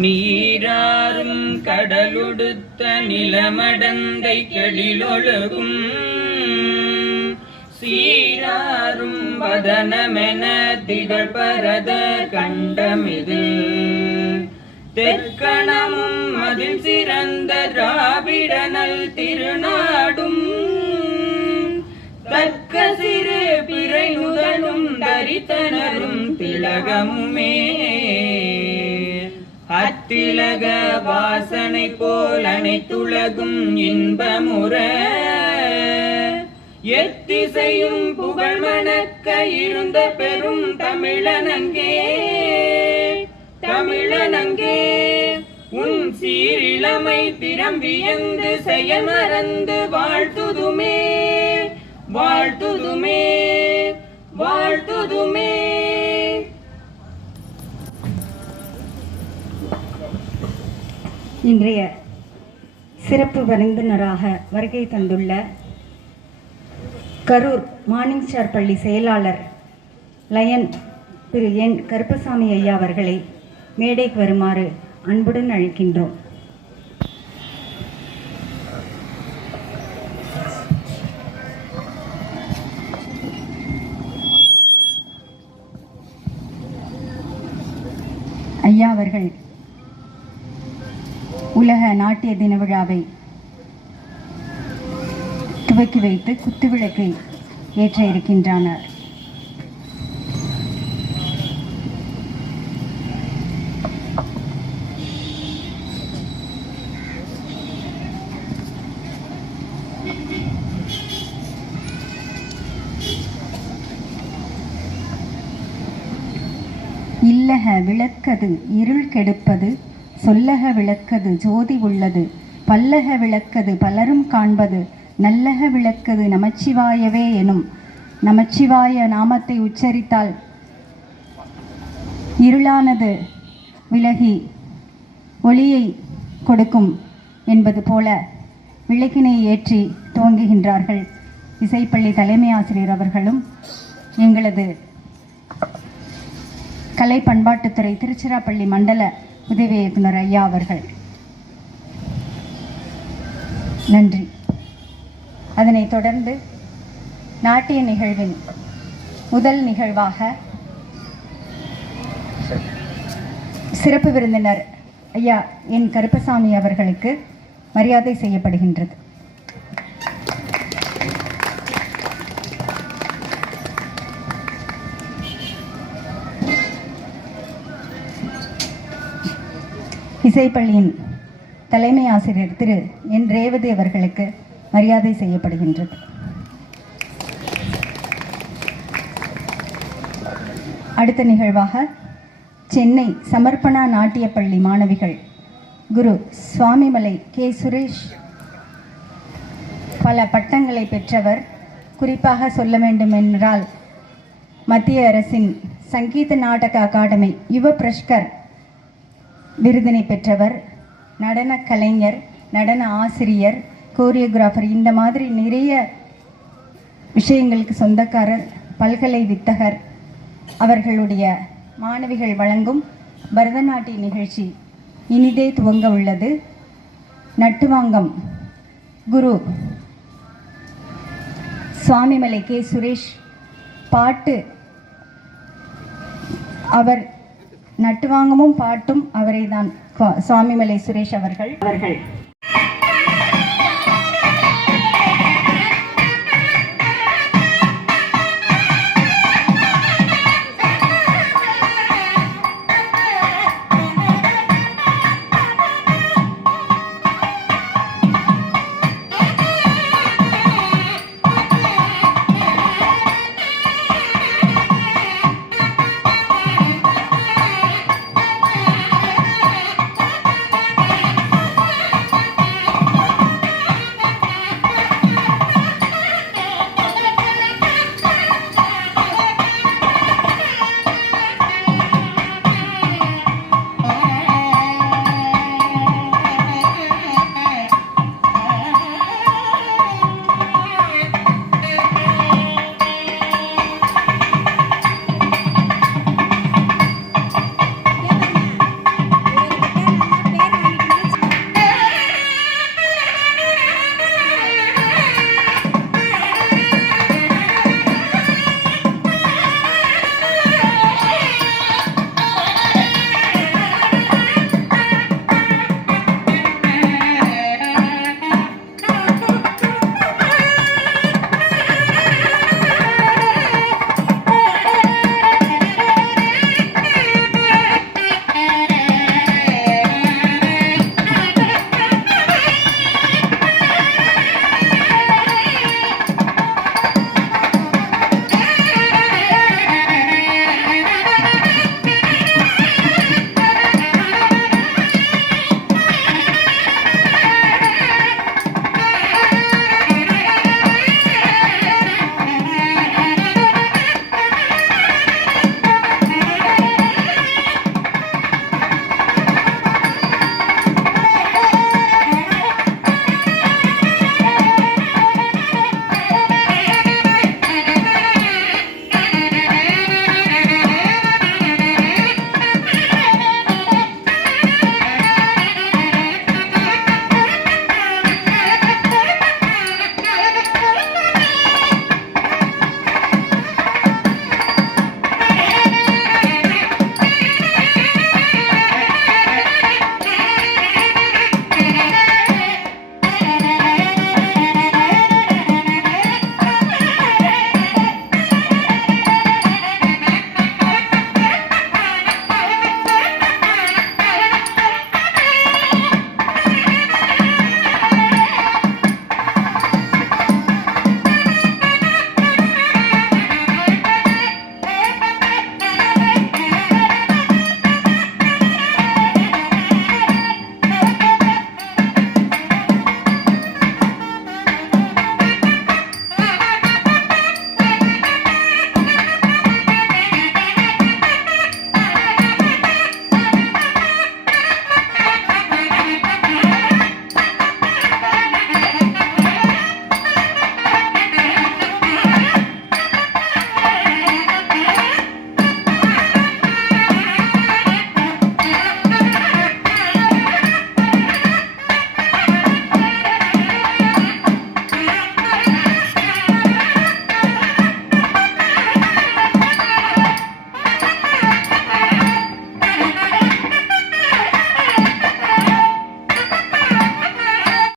நீராறும் கடலுடுத்த நிலமடந்தை கெழிலொழுகும் சீராறும் வதனமென திகழ் பரத கண்டமிது. தெற்கணமும் அதில் சிறந்த திராவிடனல் திருநாடும். தக்க சிறு பிறை முதலும் தரித்தனரும் திலகமுமே. அத்திலக வாசனை போல் அனைத்துலகும் இன்பமுற. எத்திசையும் புகழ் மணக்க இருந்த பெரும் தமிழனங்கே. தமிழனங்கே உன் சீரிழமை திறம் வியந்து செயல் மறந்து வாழ்த்துதுமே வாழ்த்துதுமே வாழ்த்துதுமே. இன்றைய சிறப்பு விருந்தினராக வருகை தந்துள்ள கரூர் மார்னிங் ஸ்டார் பள்ளி செயலாளர் லயன் திரு என் கருப்பசாமி ஐயா அவர்களை மேடைக்கு வருமாறு அன்புடன் அழைக்கின்றோம். ஐயா அவர்கள் உலக நாட்டிய தின விழாவை துவக்கி வைத்து குத்துவிளக்கை ஏற்ற இருக்கின்றனர். இல்லக விளக்கது இருள் கெடுப்பது சொல்லக விளக்கது ஜோதி உள்ளது. பல்லக விளக்கது பலரும் காண்பது. நல்லக விளக்கது நமச்சிவாயவே எனும். நமச்சிவாய நாமத்தை உச்சரித்தால் இருளானது விலகி ஒளியை கொடுக்கும் என்பது போல விளக்கினை ஏற்றி துவங்குகின்றார்கள். இசைப்பள்ளி தலைமை ஆசிரியர் அவர்களும் எங்களது கலை பண்பாட்டுத்துறை திருச்சிராப்பள்ளி மண்டல உதவி இயக்குனர் ஐயா அவர்கள். நன்றி. அதனைத் தொடர்ந்து நாட்டிய நிகழ்வின் முதல் நிகழ்வாக சிறப்பு விருந்தினர் ஐயா என் கருப்பசாமி அவர்களுக்கு மரியாதை செய்யப்படுகின்றது. இசைப்பள்ளியின் தலைமை ஆசிரியர் திரு என். ரேவதி அவர்களுக்கு மரியாதை செய்யப்படுகின்றது. அடுத்த நிகழ்வாக சென்னை சமர்ப்பணா நாட்டிய பள்ளி மாணவிகள் குரு சுவாமிமலை கே. சுரேஷ். பல பட்டங்களை பெற்றவர். குறிப்பாக சொல்ல வேண்டும் என்றால் மத்திய அரசின் சங்கீத நாடக அகாடமி யுவ பிரஷ்கர் விருதினை பெற்றவர் நடன கலைஞர் நடன ஆசிரியர் கோரியோகிராஃபர் இந்த மாதிரி நிறைய விஷயங்களுக்கு சொந்தக்காரர் பல்கலை வித்தகர் அவர்களுடைய மாணவிகள் வழங்கும் பரதநாட்டிய நிகழ்ச்சி இனிதே துவங்க உள்ளது. நட்டுவாங்கம் குரு சுவாமிமலை கே. சுரேஷ் பாட்டு அவர் நட்டுவாங்கமும் பாட்டும் அவரை தான் சுவாமிமலை சுரேஷ் அவர்கள். அவர்கள்.